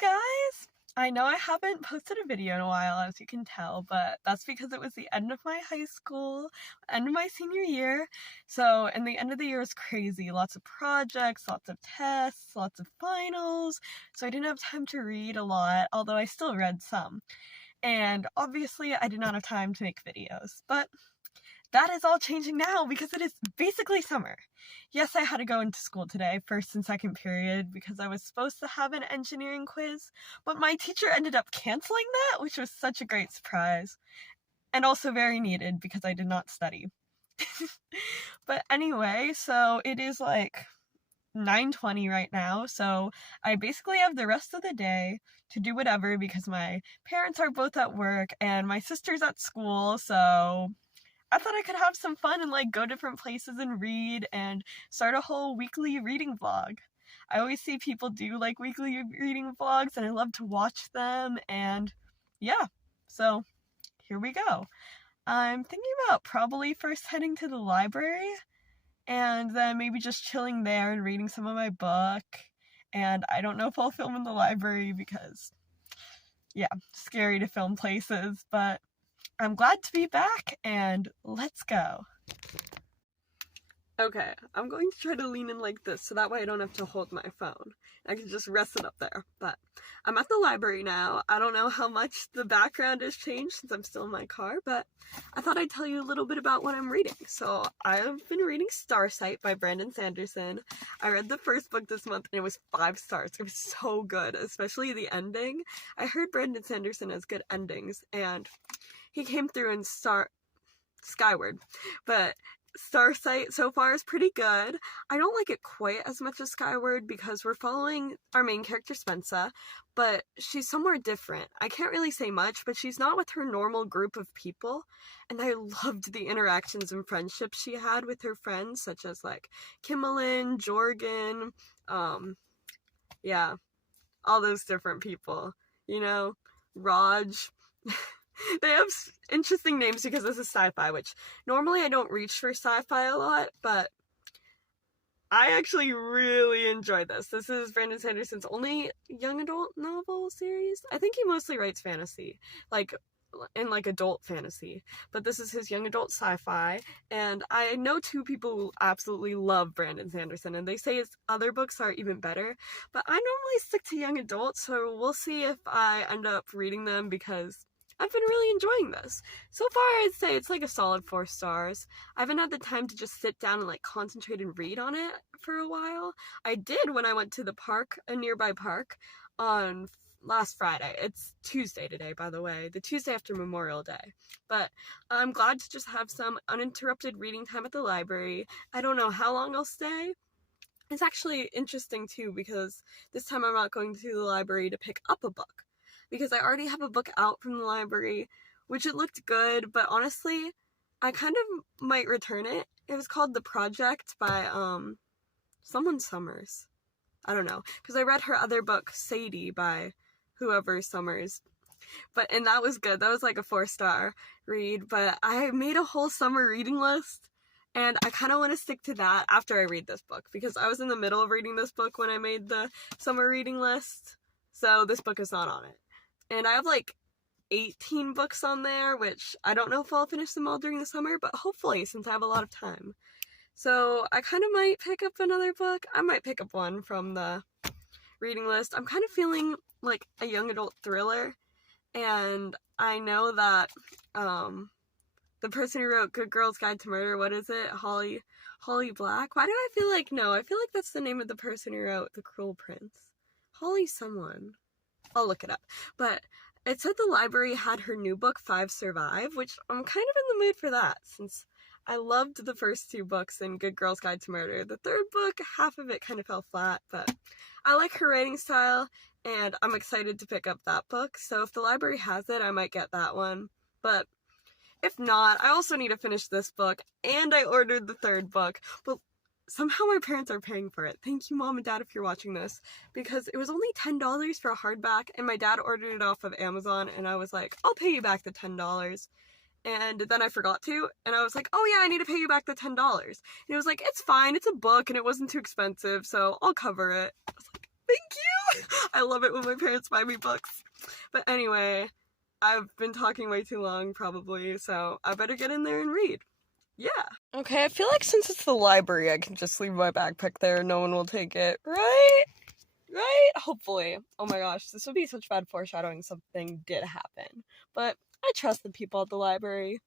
guys! I know I haven't posted a video in a while, as you can tell, but that's because it was the end of my high school, end of my senior year. And the end of the year was crazy. Lots of projects, lots of tests, lots of finals. So I didn't have time to read a lot, although I still read some. And obviously I did not have time to make videos, but that is all changing now because it is basically summer. Yes, I had to go into school today, first and second period, because I was supposed to have an engineering quiz, but my teacher ended up canceling that, which was such a great surprise. And also very needed because I did not study. But anyway, so it is like 9:20 right now, so I basically have the rest of the day to do whatever because my parents are both at work and my sister's at school, so I thought I could have some fun and like go different places and read and start a whole weekly reading vlog. I always see people do like weekly reading vlogs and I love to watch them, and yeah, so here we go. I'm thinking about probably first heading to the library and then maybe just chilling there and reading some of my book. And I don't know if I'll film in the library because, yeah, scary to film places, but I'm glad to be back, and let's go. Okay, I'm going to try to lean in like this so that way I don't have to hold my phone. I can just rest it up there. But I'm at the library now. I don't know how much the background has changed since I'm still in my car, but I thought I'd tell you a little bit about what I'm reading. So I've been reading Starsight by Brandon Sanderson. I read the first book this month and it was 5 stars. It was so good, especially the ending. I heard Brandon Sanderson has good endings, and he came through in Skyward, but Starsight so far is pretty good. I don't like it quite as much as Skyward because we're following our main character Spensa, but she's somewhere different. I can't really say much, but she's not with her normal group of people, and I loved the interactions and friendships she had with her friends, such as like Kimmelin, Jorgen, yeah, all those different people, Raj. They have interesting names because this is sci-fi, which normally I don't reach for sci-fi a lot, but I actually really enjoyed this. This is Brandon Sanderson's only young adult novel series. I think he mostly writes fantasy, like adult fantasy, but this is his young adult sci-fi, and I know 2 people who absolutely love Brandon Sanderson, and they say his other books are even better, but I normally stick to young adult, so we'll see if I end up reading them because I've been really enjoying this. So far, I'd say it's like a solid 4 stars. I haven't had the time to just sit down and like concentrate and read on it for a while. I did when I went to the park, a nearby park, on last Friday. It's Tuesday today, by the way, the Tuesday after Memorial Day. But I'm glad to just have some uninterrupted reading time at the library. I don't know how long I'll stay. It's actually interesting too because this time I'm not going to the library to pick up a book, because I already have a book out from the library, which it looked good, but honestly, I kind of might return it. It was called The Project by, someone Summers. I don't know, because I read her other book, Sadie, by whoever Summers, and that was good. That was like a 4-star read, but I made a whole summer reading list, and I kind of want to stick to that after I read this book, because I was in the middle of reading this book when I made the summer reading list, so this book is not on it. And I have like 18 books on there, which I don't know if I'll finish them all during the summer, but hopefully, since I have a lot of time. So I kind of might pick up another book. I might pick up one from the reading list. I'm kind of feeling like a young adult thriller, and I know that the person who wrote Good Girl's Guide to Murder, what is it? Holly Black? Why do I feel like, no, I feel like that's the name of the person who wrote The Cruel Prince. Holly someone. I'll look it up. But it said the library had her new book, 5 Survive, which I'm kind of in the mood for that, since I loved the first 2 books in Good Girl's Guide to Murder. The 3rd book, half of it kind of fell flat, but I like her writing style, and I'm excited to pick up that book. So if the library has it, I might get that one. But if not, I also need to finish this book, and I ordered the 3rd book. But somehow my parents are paying for it. Thank you, Mom and Dad, if you're watching this, because it was only $10 for a hardback, and my dad ordered it off of Amazon, and I was like, I'll pay you back the $10. And then I forgot to, and I was like, oh yeah, I need to pay you back the $10. And it was like, it's fine, it's a book, and it wasn't too expensive, so I'll cover it. I was like, thank you! I love it when my parents buy me books. But anyway, I've been talking way too long probably, so I better get in there and read. Yeah. Okay, I feel like since it's the library, I can just leave my backpack there. No one will take it, right? Right? Hopefully. Oh my gosh, this would be such bad foreshadowing something did happen. But I trust the people at the library.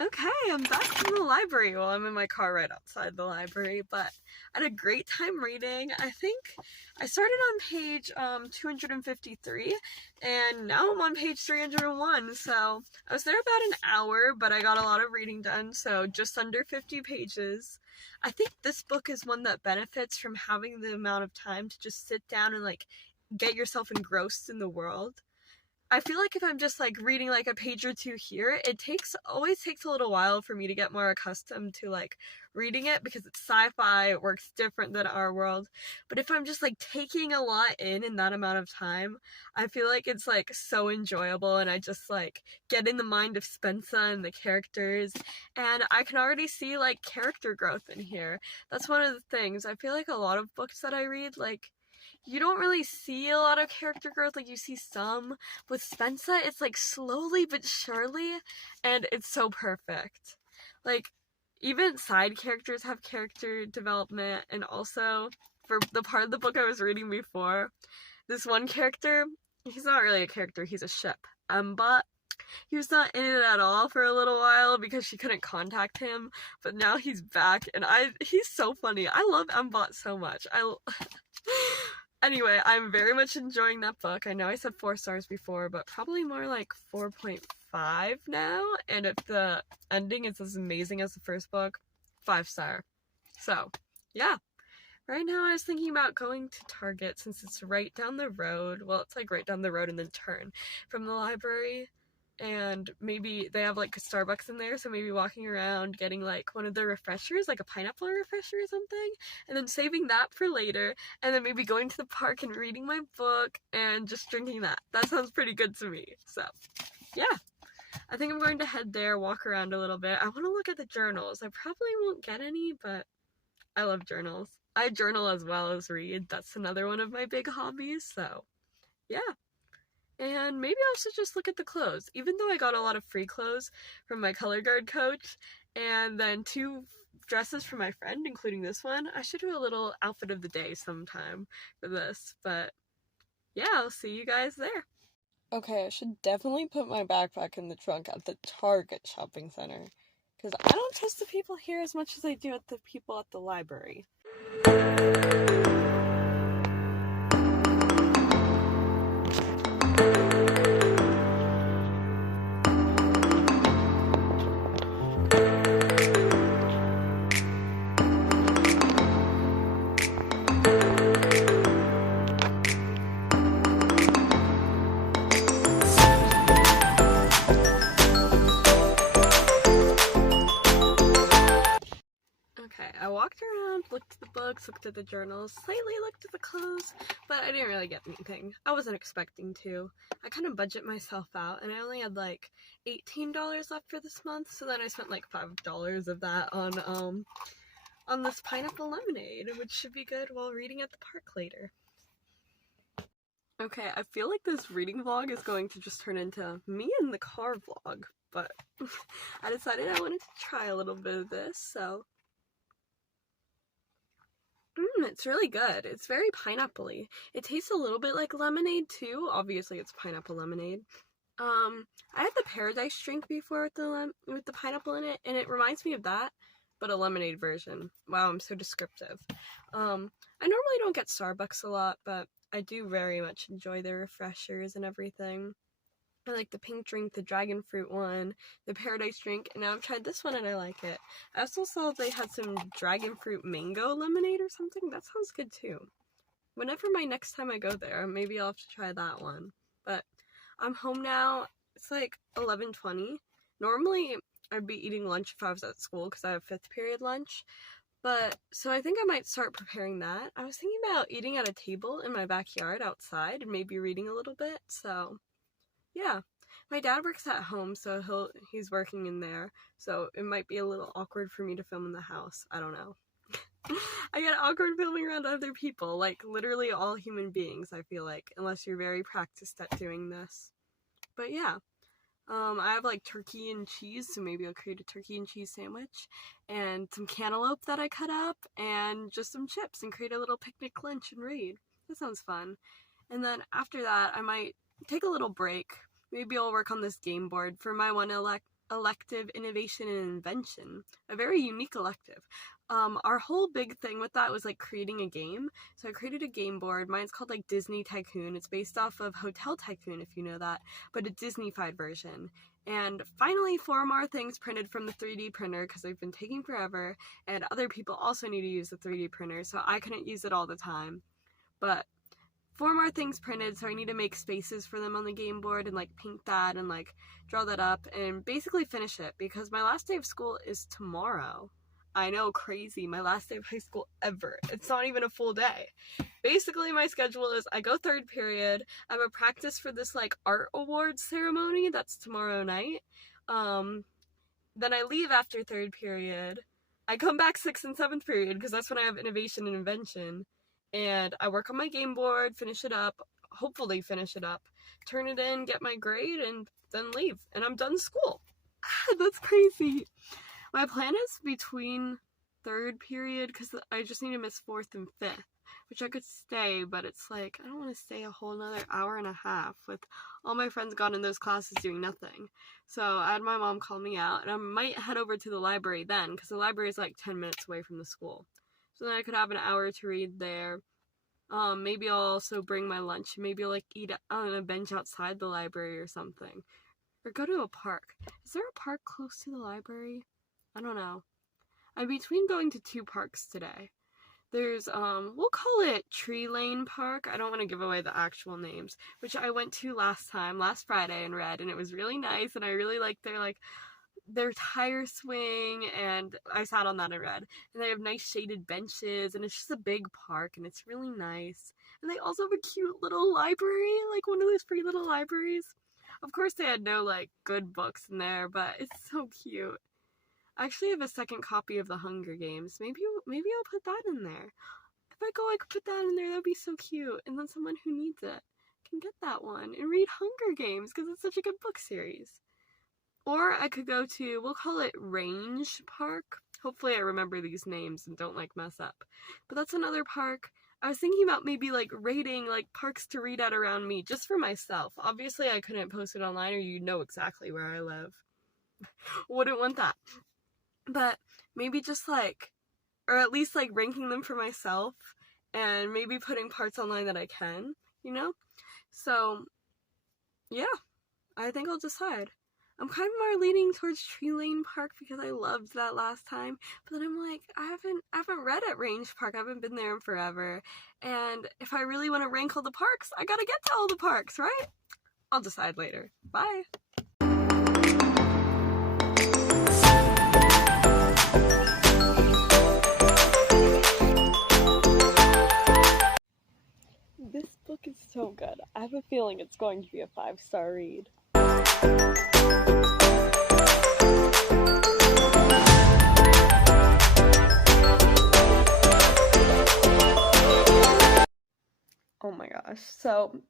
Okay, I'm back from the library. Well, I'm in my car right outside the library, but I had a great time reading. I think I started on page 253, and now I'm on page 301, so I was there about an hour, but I got a lot of reading done, so just under 50 pages. I think this book is one that benefits from having the amount of time to just sit down and, like, get yourself engrossed in the world. I feel like if I'm just like reading like a page or two here, it always takes a little while for me to get more accustomed to like reading it because it's sci-fi, it works different than our world. But if I'm just like taking a lot in that amount of time, I feel like it's like so enjoyable and I just like get in the mind of Spencer and the characters, and I can already see like character growth in here. That's one of the things. I feel like a lot of books that I read, like, you don't really see a lot of character growth, like you see some. With Spencer, it's like slowly but surely, and it's so perfect. Like, even side characters have character development, and also, for the part of the book I was reading before, this one character, he's not really a character, he's a ship. But he was not in it at all for a little while because she couldn't contact him, but now he's back, and he's so funny. I love Mbot so much. Anyway, I'm very much enjoying that book. I know I said 4 stars before, but probably more like 4.5 now. And if the ending is as amazing as the first book, 5 star. So, yeah. Right now I was thinking about going to Target since it's right down the road. Well, it's like right down the road and then turn from the library. And maybe they have like a Starbucks in there, so maybe walking around getting like one of the refreshers, like a pineapple refresher or something, and then saving that for later, and then maybe going to the park and reading my book and just drinking that. That sounds pretty good to me. So, yeah. I think I'm going to head there, walk around a little bit. I want to look at the journals. I probably won't get any, but I love journals. I journal as well as read. That's another one of my big hobbies, so yeah. And maybe I should just look at the clothes. Even though I got a lot of free clothes from my color guard coach, and then 2 dresses from my friend, including this one, I should do a little outfit of the day sometime for this. But yeah, I'll see you guys there. Okay, I should definitely put my backpack in the trunk at the Target shopping center, because I don't trust the people here as much as I do at the people at the library. I walked around, looked at the books, looked at the journals, slightly looked at the clothes, but I didn't really get anything. I wasn't expecting to. I kind of budget myself out, and I only had like $18 left for this month, so then I spent like $5 of that on this pineapple lemonade, which should be good while reading at the park later. Okay, I feel like this reading vlog is going to just turn into me in the car vlog, but I decided I wanted to try a little bit of this, so it's really good. It's very pineapple-y. It tastes a little bit like lemonade too. Obviously, it's pineapple lemonade. I had the Paradise drink before with the pineapple in it, and it reminds me of that, but a lemonade version. Wow, I'm so descriptive. I normally don't get Starbucks a lot, but I do very much enjoy their refreshers and everything. I like the pink drink, the dragon fruit one, the Paradise drink, and now I've tried this one and I like it. I also saw they had some dragon fruit mango lemonade or something. That sounds good too. Whenever next time I go there, maybe I'll have to try that one. But I'm home now. It's like 11:20. Normally, I'd be eating lunch if I was at school because I have 5th period lunch. But, so I think I might start preparing that. I was thinking about eating at a table in my backyard outside and maybe reading a little bit, so yeah. My dad works at home, so he's working in there, so it might be a little awkward for me to film in the house. I don't know. I get awkward filming around other people, like literally all human beings, I feel like, unless you're very practiced at doing this. But yeah. I have like turkey and cheese, so maybe I'll create a turkey and cheese sandwich, and some cantaloupe that I cut up, and just some chips, and create a little picnic lunch and read. That sounds fun. And then after that, I might take a little break. Maybe I'll work on this game board for my one elective, innovation and invention, a very unique elective. Our whole big thing with that was like creating a game. So I created a game board. Mine's called like Disney Tycoon. It's based off of Hotel Tycoon, if you know that, but a Disney-fied version. And finally, 4 more things printed from the 3D printer because they've been taking forever, and other people also need to use the 3D printer, so I couldn't use it all the time. But 4 more things printed, so I need to make spaces for them on the game board and like paint that and like draw that up and basically finish it because my last day of school is tomorrow. I know, crazy, my last day of high school ever. It's not even a full day. Basically, my schedule is I go 3rd period, I have a practice for this like art awards ceremony that's tomorrow night. Then I leave after 3rd period. I come back 6th and 7th period because that's when I have innovation and invention. And I work on my game board, finish it up, hopefully finish it up, turn it in, get my grade, and then leave. And I'm done school. That's crazy. My plan is between 3rd period, because I just need to miss 4th and 5th, which I could stay, but it's like, I don't want to stay a whole another hour and a half with all my friends gone in those classes doing nothing. So I had my mom call me out, and I might head over to the library then, because the library is like 10 minutes away from the school. So then I could have an hour to read there. Maybe I'll also bring my lunch. Maybe I'll like eat on a bench outside the library or something. Or go to a park. Is there a park close to the library? I don't know. I'm between going to 2 parks today. There's, we'll call it Tree Lane Park. I don't want to give away the actual names, which I went to last Friday and read, and it was really nice, and I really liked their tire swing, and I sat on that and read. And they have nice shaded benches, and it's just a big park, and it's really nice. And they also have a cute little library, like one of those pretty little libraries. Of course they had no, like, good books in there, but it's so cute. I actually have a second copy of The Hunger Games. Maybe I'll put that in there. If I go, I could put that in there. That'd be so cute. And then someone who needs it can get that one and read Hunger Games because it's such a good book series. Or I could go to, we'll call it Range Park. Hopefully I remember these names and don't like mess up. But that's another park. I was thinking about maybe like rating like parks to read at around me just for myself. Obviously I couldn't post it online or you know exactly where I live. Wouldn't want that. But maybe just like, or at least like ranking them for myself and maybe putting parts online that I can, you know? So, yeah, I think I'll decide. I'm kind of more leaning towards Tree Lane Park because I loved that last time, but then I'm like, I haven't read at Range Park. I haven't been there in forever. And if I really want to rank all the parks, I gotta get to all the parks, right? I'll decide later. Bye. This book is so good. I have a feeling it's going to be a 5-star read. Oh my gosh. So,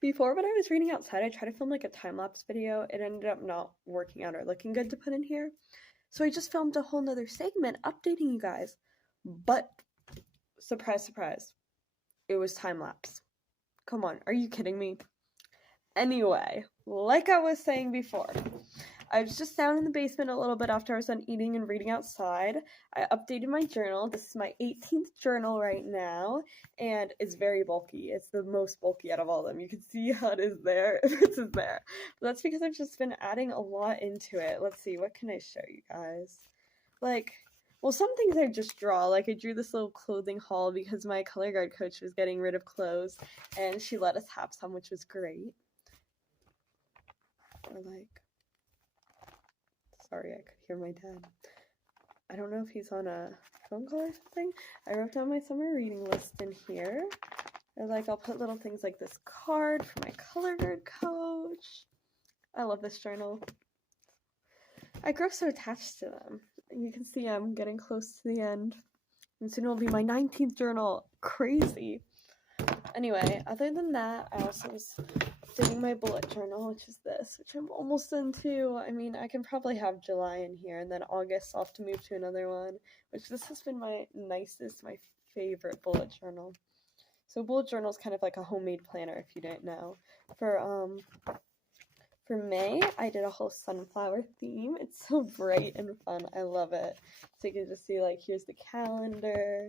before when I was reading outside, I tried to film like a time-lapse video. It ended up not working out or looking good to put in here. So I just filmed a whole nother segment updating you guys. But, surprise, surprise. It was time-lapse. Come on, are you kidding me? Anyway, like I was saying before, I was just down in the basement a little bit after I was done eating and reading outside. I updated my journal. This is my 18th journal right now, and it's very bulky. It's the most bulky out of all of them. You can see how it is there. This is there. But that's because I've just been adding a lot into it. Let's see, what can I show you guys? Like, well, some things I just draw. Like, I drew this little clothing haul because my color guard coach was getting rid of clothes, and she let us have some, which was great. Or like, sorry, I could hear my dad. I don't know if he's on a phone call or something. I wrote down my summer reading list in here. Or like, I'll put little things like this card for my color guard coach. I love this journal. I grow so attached to them. You can see I'm getting close to the end. And soon it'll be my 19th journal. Crazy. Anyway, other than that, I also was doing my bullet journal, which is this, which I'm almost done too. I mean, I can probably have July in here, and then August I'll have to move to another one, which this has been my nicest, my favorite bullet journal. So bullet journal is kind of like a homemade planner, if you didn't know. For May, I did a whole sunflower theme. It's so bright and fun. I love it. So you can just see, like, here's the calendar.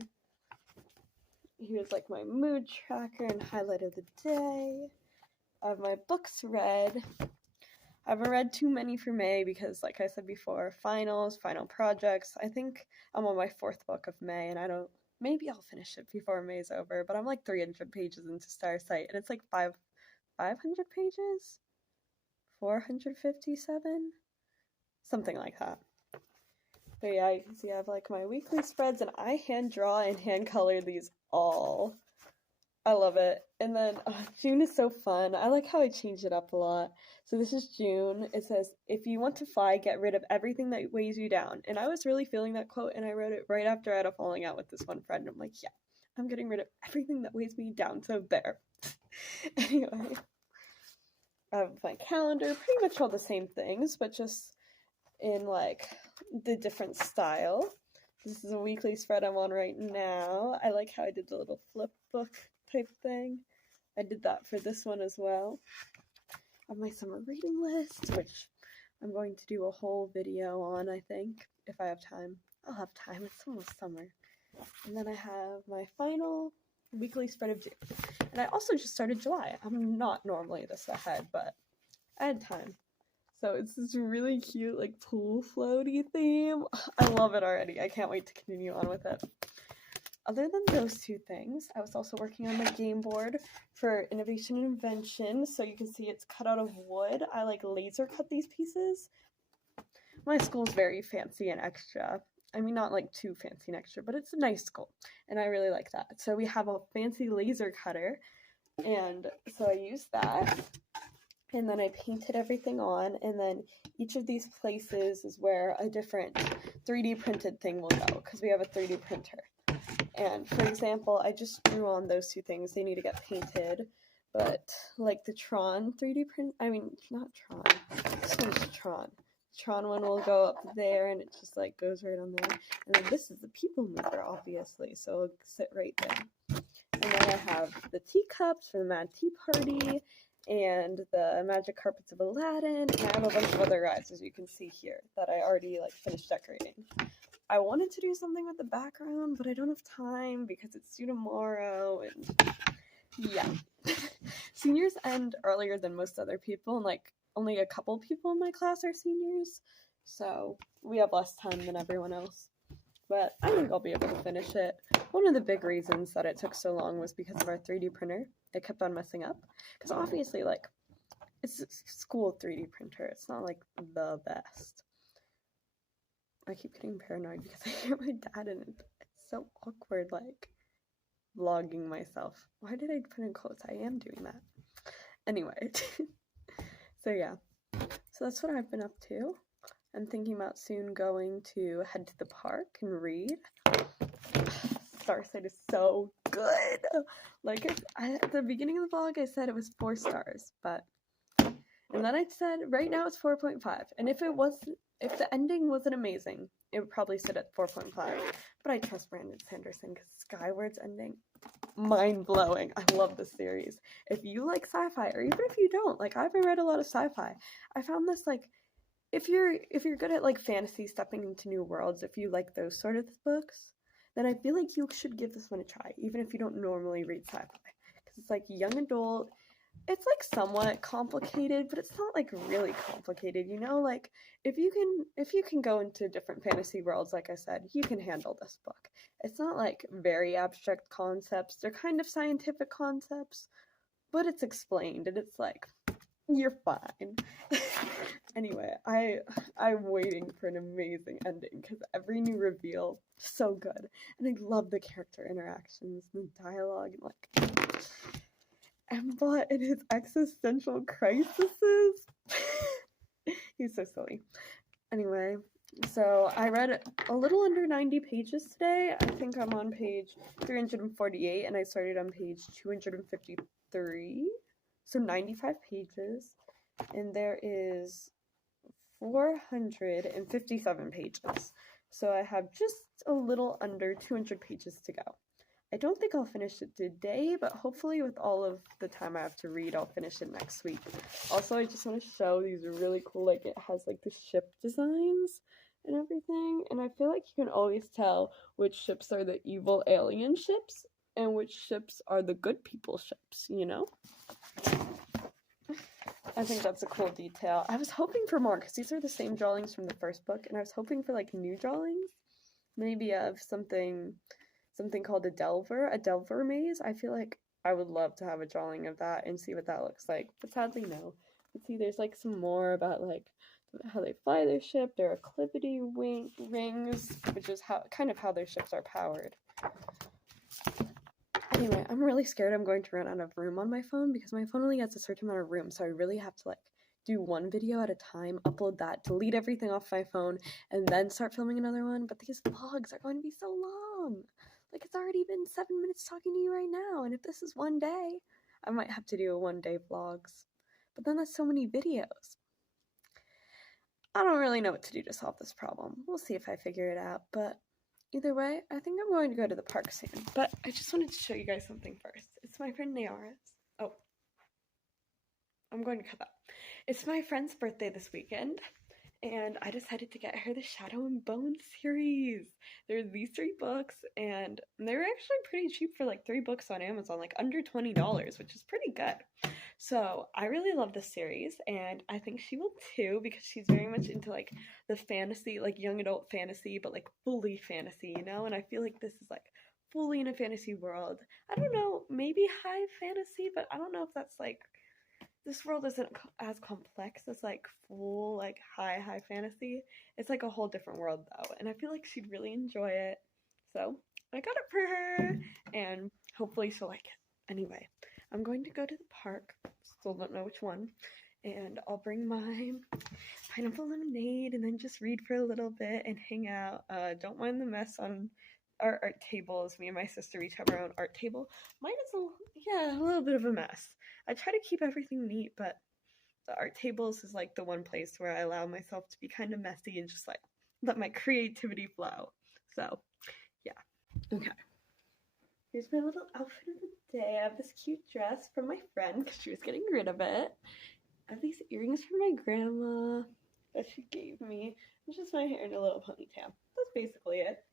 Here's, like, my mood tracker and highlight of the day. I have my books read. I haven't read too many for May because, like I said before, finals, final projects. I think I'm on my 4th book of May, and maybe I'll finish it before May's over, but I'm like 300 pages into Starsight, and it's like 500 pages? 457? Something like that. But yeah, you can see I have like my weekly spreads, and I hand draw and hand color these all. I love it. And then June is so fun. I like how I change it up a lot. So this is June. It says, if you want to fly, get rid of everything that weighs you down. And I was really feeling that quote, and I wrote it right after I had a falling out with this one friend. I'm like, yeah, I'm getting rid of everything that weighs me down. So there. Anyway. I have my calendar, pretty much all the same things, but just in like the different style. This is a weekly spread I'm on right now. I like how I did the little flip book type thing. I did that for this one as well. I have my summer reading list, which I'm going to do a whole video on, I think, if I have time. I'll have time, it's almost summer. And then I have my final weekly spread of June. And I also just started July. I'm not normally this ahead, but I had time. So it's this really cute, like, pool floaty theme. I love it already. I can't wait to continue on with it. Other than those two things, I was also working on my game board for Innovation and Invention. So you can see it's cut out of wood. I, like, laser cut these pieces. My school's very fancy and extra. I mean, not like too fancy and extra, but it's a nice school, and I really like that. So we have a fancy laser cutter, and so I used that, and then I painted everything on, and then each of these places is where a different 3D printed thing will go, because we have a 3D printer. And for example, I just drew on those two things. They need to get painted, but like the Tron 3D print, I mean, not Tron, this one's Tron. Tron one will go up there, and it just like goes right on there. And then this is the People Mover, obviously, so it'll sit right there. And then I have the teacups for the Mad Tea Party, and the Magic Carpets of Aladdin, and I have a bunch of other rides, as you can see here, that I already like finished decorating. I wanted to do something with the background, but I don't have time because it's due tomorrow, and yeah. Seniors end earlier than most other people, and like only a couple people in my class are seniors, so we have less time than everyone else. But I think I'll be able to finish it. One of the big reasons that it took so long was because of our 3D printer. It kept on messing up. Because obviously, like, it's a school 3D printer. It's not, like, the best. I keep getting paranoid because I hear my dad, and it's so awkward, like, vlogging myself. Why did I put in quotes? I am doing that. Anyway. So yeah, so that's what I've been up to. I'm thinking about soon going to head to the park and read. Starsight is so good. Like at the beginning of the vlog, I said it was 4 stars, and then I said right now it's 4.5. And if the ending wasn't amazing, it would probably sit at 4.5. But I trust Brandon Sanderson because Skyward's ending, mind-blowing. I love this series. If you like sci-fi, or even if you don't, like I haven't read a lot of sci-fi, I found this like if you're good at like fantasy, stepping into new worlds, if you like those sort of books, then I feel like you should give this one a try, even if you don't normally read sci-fi, because it's like young adult. It's like somewhat complicated, but it's not like really complicated, you know? Like if you can go into different fantasy worlds, like I said, you can handle this book. It's not like very abstract concepts. They're kind of scientific concepts, but it's explained, and it's like you're fine. Anyway, I'm waiting for an amazing ending because every new reveal so good, and I love the character interactions and the dialogue, and like Embot and his existential crises. He's so silly. Anyway, so I read a little under 90 pages today. I think I'm on page 348 and I started on page 253. So 95 pages. And there is 457 pages. So I have just a little under 200 pages to go. I don't think I'll finish it today, but hopefully with all of the time I have to read, I'll finish it next week. Also, I just want to show these are really cool, like it has like the ship designs and everything, and I feel like you can always tell which ships are the evil alien ships and which ships are the good people ships, you know? I think that's a cool detail. I was hoping for more, because these are the same drawings from the first book, and I was hoping for like new drawings, maybe of something called a Delver maze. I feel like I would love to have a drawing of that and see what that looks like, but sadly no. But see, there's like some more about like how they fly their ship, their acclivity rings, which is kind of how their ships are powered. Anyway, I'm really scared I'm going to run out of room on my phone because my phone only has a certain amount of room, so I really have to like do one video at a time, upload that, delete everything off my phone, and then start filming another one. But these vlogs are going to be so long. Like, it's already been 7 minutes talking to you right now, and if this is one day, I might have to do a one-day vlogs. But then that's so many videos. I don't really know what to do to solve this problem. We'll see if I figure it out, but either way, I think I'm going to go to the park soon. But I just wanted to show you guys something first. It's my friend Nayara's. Oh. I'm going to cut that. It's my friend's birthday this weekend, and I decided to get her the Shadow and Bone series. There are these 3 books, and they were actually pretty cheap for like 3 books on Amazon, like under $20, which is pretty good. So I really love this series, and I think she will too, because she's very much into like the fantasy, like young adult fantasy, but like fully fantasy, you know? And I feel like this is like fully in a fantasy world. I don't know, maybe high fantasy, but I don't know if that's like, this world isn't as complex as like full like high fantasy. It's like a whole different world though, and I feel like she'd really enjoy it. So I got it for her, and hopefully she'll like it. Anyway, I'm going to go to the park. Still don't know which one. And I'll bring my pineapple lemonade and then just read for a little bit and hang out. Don't mind the mess on our art tables. Me and my sister each have our own art table. Mine is a little bit of a mess. I try to keep everything neat, but the art tables is like the one place where I allow myself to be kind of messy and just like let my creativity flow. So, yeah. Okay. Here's my little outfit of the day. I have this cute dress from my friend because she was getting rid of it. I have these earrings from my grandma that she gave me. It's just my hair in a little ponytail. That's basically it.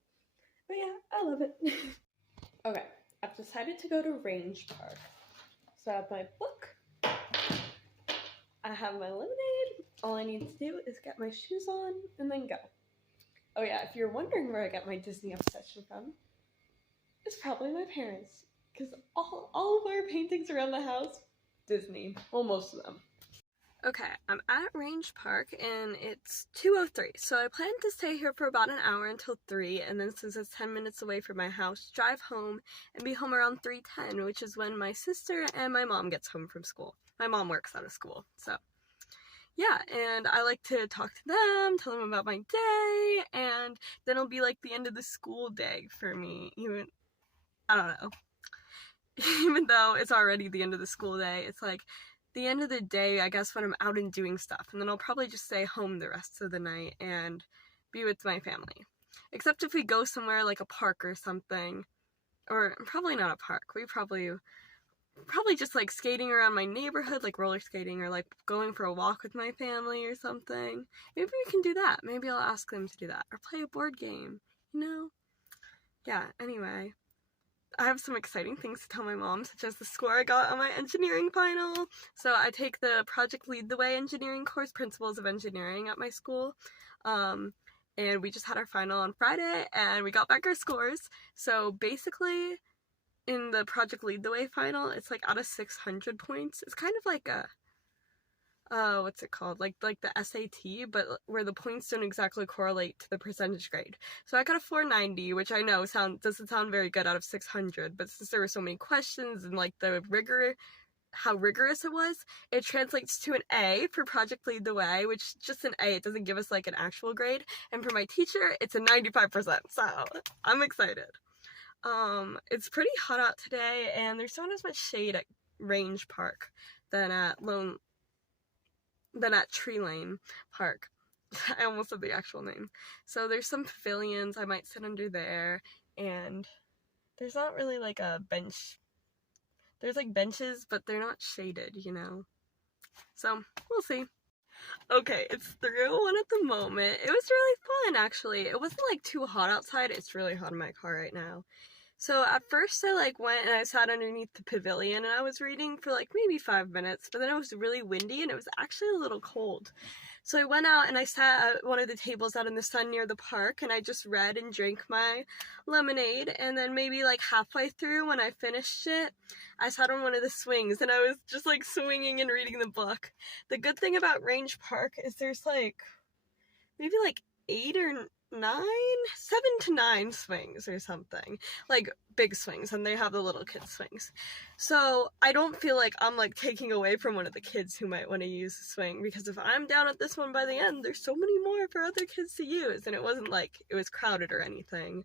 But yeah, I love it. Okay, I've decided to go to Range Park. So I have my book, I have my lemonade, all I need to do is get my shoes on and then go. Oh yeah, if you're wondering where I got my Disney obsession from, it's probably my parents, because all of our paintings around the house, Disney, well most of them. Okay, I'm at Range Park and it's 2:03, so I plan to stay here for about an hour until 3, and then since it's 10 minutes away from my house, drive home and be home around 3:10, which is when my sister and my mom gets home from school. My mom works out of school, so yeah, and I like to talk to them, tell them about my day, and then it'll be like the end of the school day for me, I don't know, even though it's already the end of the school day, it's like the end of the day, I guess, when I'm out and doing stuff, and then I'll probably just stay home the rest of the night and be with my family. Except if we go somewhere like a park or something, or probably not a park, we probably just like skating around my neighborhood, like roller skating, or like going for a walk with my family or something. Maybe we can do that. Maybe I'll ask them to do that, or play a board game, you know? Yeah, anyway. I have some exciting things to tell my mom, such as the score I got on my engineering final. So I take the Project Lead the Way engineering course, Principles of Engineering, at my school. And we just had our final on Friday, and we got back our scores. So basically, in the Project Lead the Way final, it's like out of 600 points. It's kind of like a what's it called? Like the SAT, but where the points don't exactly correlate to the percentage grade. So I got a 490, which I know doesn't sound very good out of 600, but since there were so many questions and like the rigor how rigorous it was, it translates to an A for Project Lead the Way, which is just an A. It doesn't give us like an actual grade. And for my teacher, it's a 95%. So I'm excited. It's pretty hot out today, and there's not as much shade at Range Park than at Tree Lane Park. I almost said the actual name. So there's some pavilions. I might sit under there, and there's not really like a bench. There's like benches, but they're not shaded, you know. So we'll see. Okay, it's 3:01 at the moment. It was really fun, actually. It wasn't like too hot outside. It's really hot in my car right now. So at first I like went and I sat underneath the pavilion and I was reading for like maybe 5 minutes, but then it was really windy and it was actually a little cold. So I went out and I sat at one of the tables out in the sun near the park and I just read and drank my lemonade, and then maybe like halfway through when I finished it, I sat on one of the swings and I was just like swinging and reading the book. The good thing about Range Park is there's like maybe like 7 to 9 swings or something, like big swings, and they have the little kid swings. So I don't feel like I'm like taking away from one of the kids who might want to use the swing, because if I'm down at this one by the end, there's so many more for other kids to use, and it wasn't like it was crowded or anything.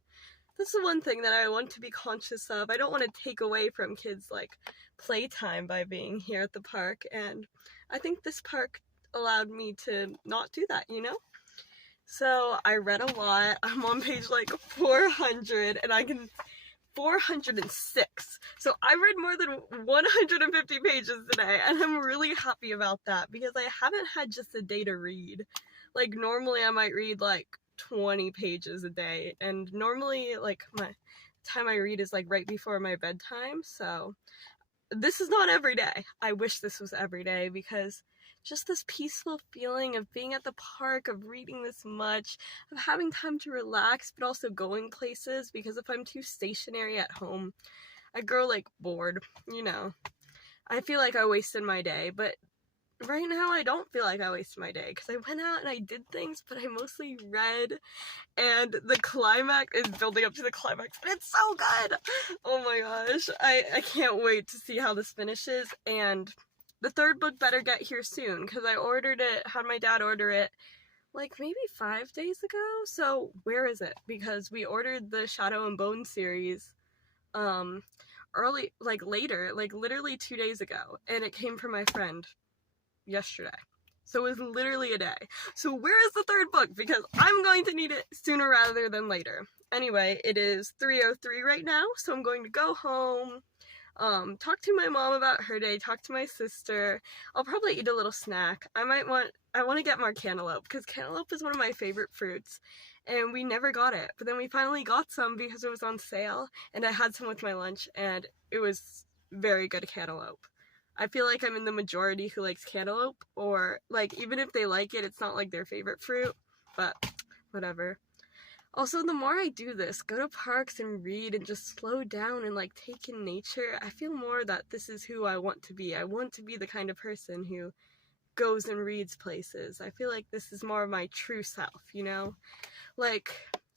That's the one thing that I want to be conscious of. I don't want to take away from kids like playtime by being here at the park, and I think this park allowed me to not do that, you know? So I read a lot. I'm on page like 400 and 406. So I read more than 150 pages today, and I'm really happy about that because I haven't had just a day to read. Like normally I might read like 20 pages a day, and normally like my time I read is like right before my bedtime. So this is not every day. I wish this was every day, because just this peaceful feeling of being at the park, of reading this much, of having time to relax, but also going places, because if I'm too stationary at home, I grow like bored, you know. I feel like I wasted my day, but right now I don't feel like I wasted my day, because I went out and I did things, but I mostly read, and the climax is building up to the climax, and it's so good! Oh my gosh, I can't wait to see how this finishes, and the third book better get here soon, because I had my dad order it like maybe 5 days ago. So where is it? Because we ordered the Shadow and Bone series later, like literally 2 days ago, and it came from my friend yesterday. So it was literally a day. So where is the third book? Because I'm going to need it sooner rather than later. Anyway, it is 3:03 right now, so I'm going to go home, talk to my mom about her day, talk to my sister. I'll probably eat a little snack. I want to get more cantaloupe, because cantaloupe is one of my favorite fruits, and we never got it. But then we finally got some because it was on sale, and I had some with my lunch, and it was very good cantaloupe. I feel like I'm in the majority who likes cantaloupe, or like even if they like it, it's not like their favorite fruit, but whatever. Also, the more I do this, go to parks and read and just slow down and like take in nature, I feel more that this is who I want to be. I want to be the kind of person who goes and reads places. I feel like this is more of my true self, you know? Like,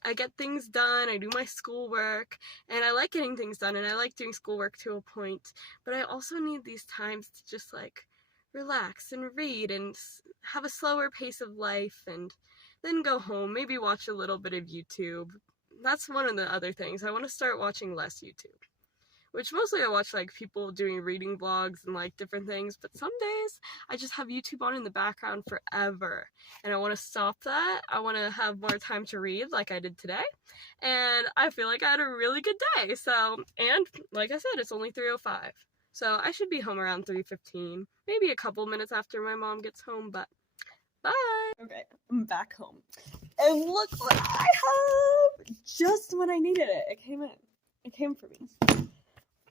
I get things done, I do my schoolwork, and I like getting things done, and I like doing schoolwork to a point, but I also need these times to just like relax and read and have a slower pace of life, and then go home, maybe watch a little bit of YouTube. That's one of the other things. I want to start watching less YouTube, which mostly I watch like people doing reading vlogs and like different things, but some days I just have YouTube on in the background forever, and I want to stop that. I want to have more time to read like I did today, and I feel like I had a really good day. So, and like I said, it's only 3:05, so I should be home around 3:15, maybe a couple minutes after my mom gets home, but bye! Okay, I'm back home, and look what I have! Just when I needed it, it came in. It came for me.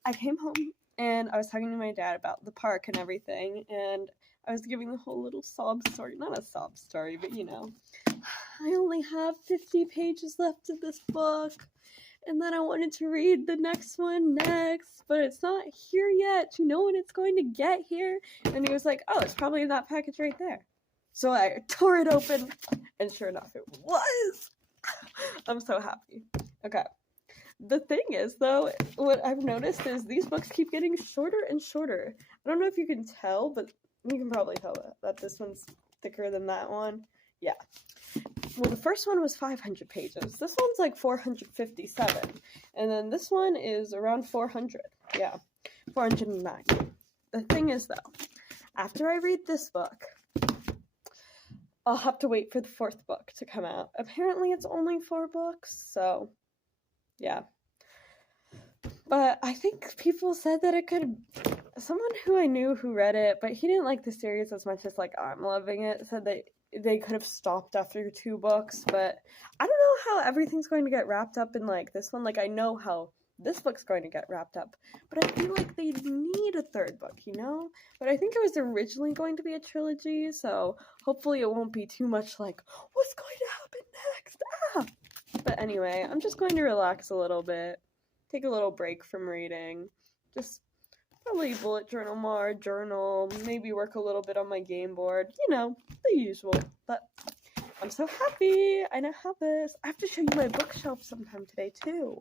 I came home, and I was talking to my dad about the park and everything, and I was giving the whole little sob story. Not a sob story, but you know. I only have 50 pages left of this book, and then I wanted to read the next one next, but it's not here yet. You know when it's going to get here? And he was like, oh, it's probably in that package right there. So I tore it open, and sure enough, it was. I'm so happy. Okay. the thing is, though, what I've noticed is these books keep getting shorter and shorter. I don't know if you can tell, but you can probably tell that this one's thicker than that one. Yeah. Well, the first one was 500 pages. This one's like 457. And then this one is around 400. Yeah, 409. The thing is, though, after I read this book, I'll have to wait for the fourth book to come out. Apparently, it's only 4 books, so yeah. But I think people said that it could... Someone who I knew who read it, but he didn't like the series as much as, like, I'm loving it, said that they could have stopped after 2 books, but I don't know how everything's going to get wrapped up in, like, this one. Like, I know how this book's going to get wrapped up, but I feel like they need a 3rd book, you know? But I think it was originally going to be a trilogy, so hopefully it won't be too much like, what's going to happen next? Ah! But anyway, I'm just going to relax a little bit, take a little break from reading, just probably bullet journal more, journal, maybe work a little bit on my game board, you know, the usual. But I'm so happy I now have this. I have to show you my bookshelf sometime today too,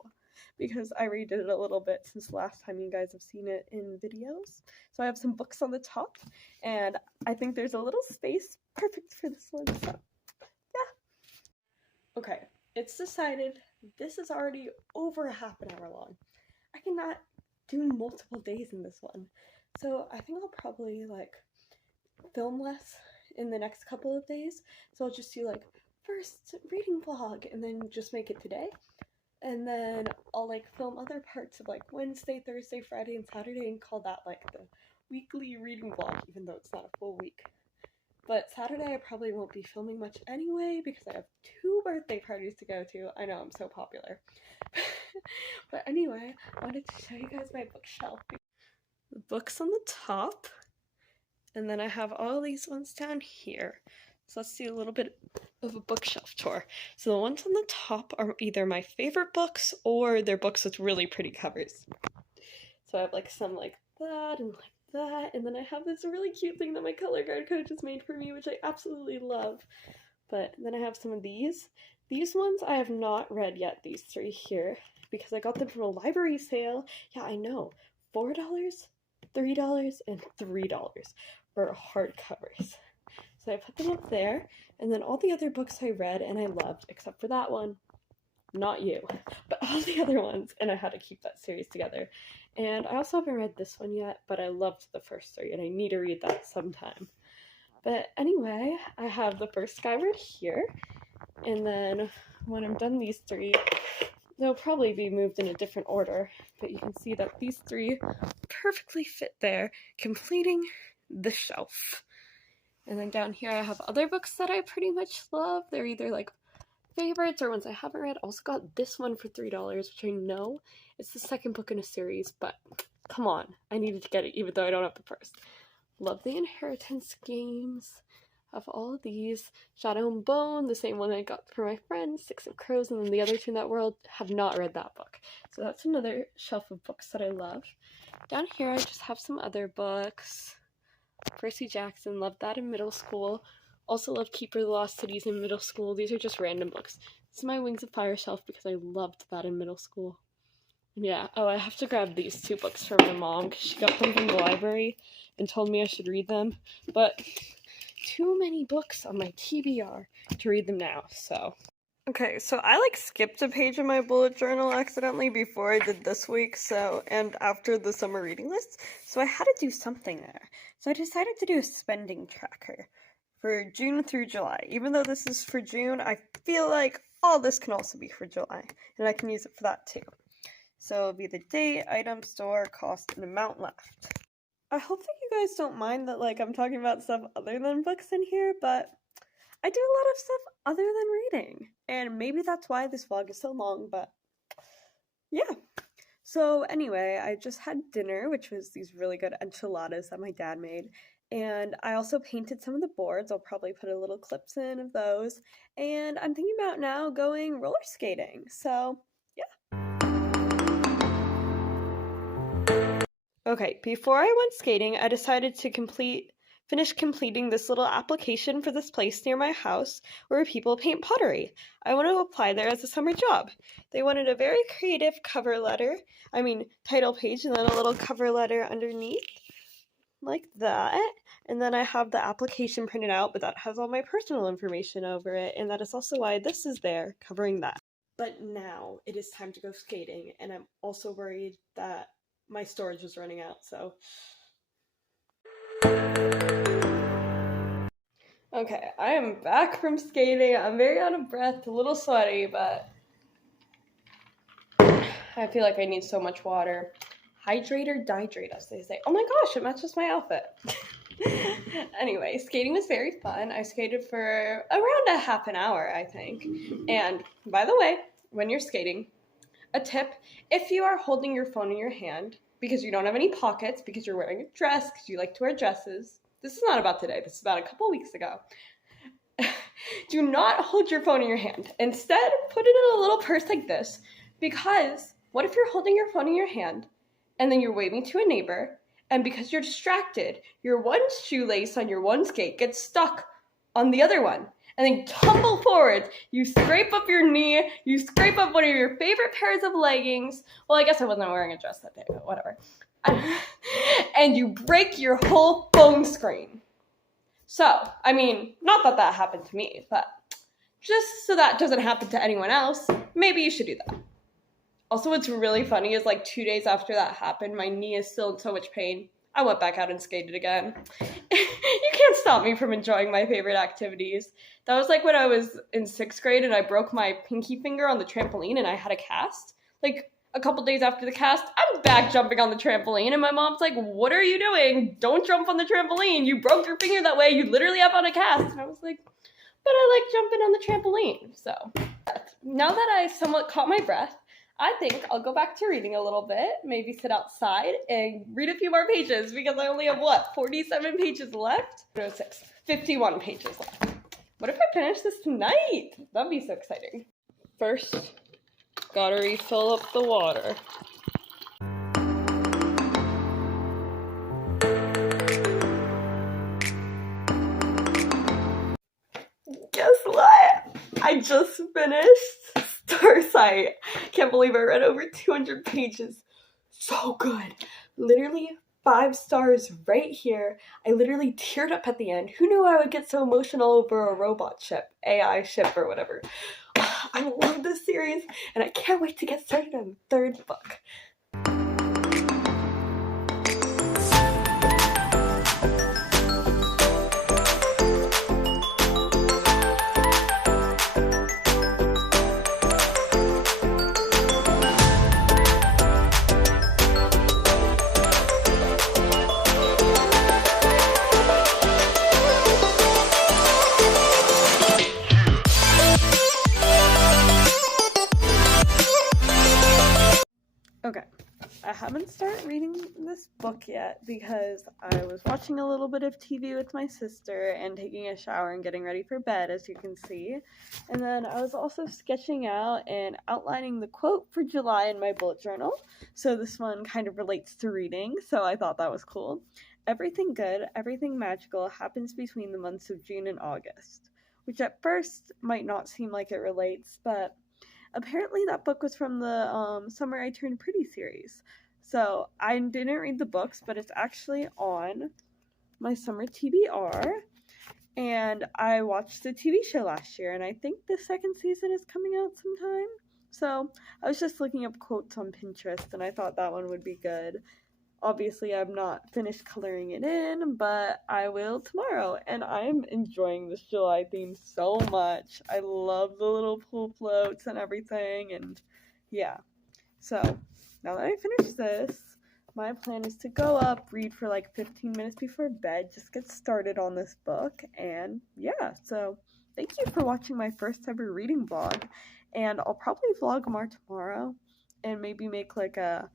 because I redid it a little bit since the last time you guys have seen it in videos. So I have some books on the top, and I think there's a little space perfect for this one, so yeah. Okay, it's decided. This is already over a half an hour long. I cannot do multiple days in this one, so I think I'll probably like film less in the next couple of days. So I'll just do like first reading vlog and then just make it today, and then I'll like film other parts of like Wednesday, Thursday, Friday, and Saturday and call that like the weekly reading vlog, even though it's not a full week. But Saturday I probably won't be filming much anyway because I have 2 birthday parties to go to. I know, I'm so popular. But anyway, I wanted to show you guys my bookshelf. The books on the top, and then I have all these ones down here. So let's do a little bit of a bookshelf tour. So the ones on the top are either my favorite books or they're books with really pretty covers. So I have like some like that and like that, and then I have this really cute thing that my color guard coach has made for me, which I absolutely love. But then I have some of these. These ones I have not read yet, these 3 here, because I got them from a library sale. Yeah, I know. $4, $3, and $3 for hardcovers. So I put them up there, and then all the other books I read and I loved, except for that one. Not you, but all the other ones, and I had to keep that series together. And I also haven't read this one yet, but I loved the first 3, and I need to read that sometime. But anyway, I have the first Skyward here, and then when I'm done these 3, they'll probably be moved in a different order, but you can see that these 3 perfectly fit there, completing the shelf. And then down here I have other books that I pretty much love. They're either like favorites or ones I haven't read. Also got this one for $3, which I know it's the 2nd book in a series, but come on, I needed to get it even though I don't have the first. Love the Inheritance games. Have all of these. Shadow and Bone, the same one I got for my friend. 6 of Crows, and then the other 2 in that world. Have not read that book. So that's another shelf of books that I love. Down here I just have some other books. Percy Jackson, loved that in middle school. Also loved Keeper of the Lost Cities in middle school. These are just random books. This is my Wings of Fire shelf because I loved that in middle school. Yeah, oh, I have to grab these 2 books from my mom because she got them from the library and told me I should read them. But too many books on my TBR to read them now, so. Okay, so I like skipped a page of my bullet journal accidentally before I did this week, and after the summer reading list, so I had to do something there. So I decided to do a spending tracker for June through July. Even though this is for June, I feel like all this can also be for July, and I can use it for that too. So it'll be the date, item, store, cost, and amount left. I hope that you guys don't mind that like I'm talking about stuff other than books in here, but I do a lot of stuff other than reading. And maybe that's why this vlog is so long, but yeah. So anyway, I just had dinner, which was these really good enchiladas that my dad made. And I also painted some of the boards. I'll probably put a little clips in of those. And I'm thinking about now going roller skating. So okay, before I went skating, I decided to complete finished completing this little application for this place near my house where people paint pottery. I want to apply there as a summer job. They wanted a very creative title page, and then a little cover letter underneath, like that. And then I have the application printed out, but that has all my personal information over it, and that is also why this is there, covering that. But now it is time to go skating, and I'm also worried that my storage is running out, so. Okay, I am back from skating. I'm very out of breath, a little sweaty, but I feel like I need so much water. Hydrate or dihydrate, as they say. Oh my gosh, it matches my outfit. Anyway, skating was very fun. I skated for around a half an hour, I think. And by the way, when you're skating, a tip, if you are holding your phone in your hand because you don't have any pockets, because you're wearing a dress, because you like to wear dresses, this is not about today, this is about a couple weeks ago. Do not hold your phone in your hand. Instead, put it in a little purse like this, because what if you're holding your phone in your hand and then you're waving to a neighbor, and because you're distracted, your one shoelace on your one skate gets stuck on the other one, and then tumble forward. You scrape up your knee, you scrape up one of your favorite pairs of leggings. Well, I guess I wasn't wearing a dress that day, but whatever. And you break your whole phone screen. So, I mean, not that that happened to me, but just so that doesn't happen to anyone else, maybe you should do that. Also, what's really funny is, like, 2 days after that happened, my knee is still in so much pain. I went back out and skated again. You can't stop me from enjoying my favorite activities. That was like when I was in 6th grade and I broke my pinky finger on the trampoline and I had a cast. Like, a couple days after the cast, I'm back jumping on the trampoline, and my mom's like, "What are you doing? Don't jump on the trampoline. You broke your finger that way. You literally have on a cast." And I was like, "But I like jumping on the trampoline." So, now that I somewhat caught my breath, I think I'll go back to reading a little bit, maybe sit outside and read a few more pages, because I only have, 47 pages left? No, 51 pages left. What if I finish this tonight? That'd be so exciting. First, gotta refill up the water. Guess what? I just finished Starsight. Can't believe I read over 200 pages. So good. Literally 5 stars right here. I literally teared up at the end. Who knew I would get so emotional over a robot ship, AI ship or whatever. I love this series, and I can't wait to get started on the 3rd book. Okay, I haven't started reading this book yet because I was watching a little bit of TV with my sister and taking a shower and getting ready for bed, as you can see. And then I was also sketching out and outlining the quote for July in my bullet journal. So this one kind of relates to reading, so I thought that was cool. Everything good, everything magical happens between the months of June and August, which at first might not seem like it relates, but apparently that book was from the Summer I Turned Pretty series. So I didn't read the books, but it's actually on my summer TBR. And I watched the TV show last year, and I think the 2nd season is coming out sometime. So I was just looking up quotes on Pinterest, and I thought that one would be good. Obviously, I'm not finished coloring it in, but I will tomorrow, and I'm enjoying this July theme so much. I love the little pool floats and everything, and yeah. So, now that I finish this, my plan is to go up, read for like 15 minutes before bed, just get started on this book, and yeah, so thank you for watching my first ever reading vlog, and I'll probably vlog more tomorrow, and maybe make like a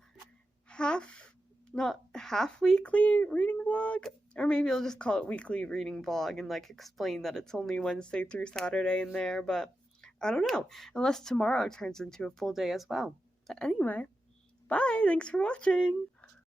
not half weekly reading vlog, or maybe I'll just call it weekly reading vlog and like explain that it's only Wednesday through Saturday in there, but I don't know, unless tomorrow turns into a full day as well. But anyway, bye, thanks for watching!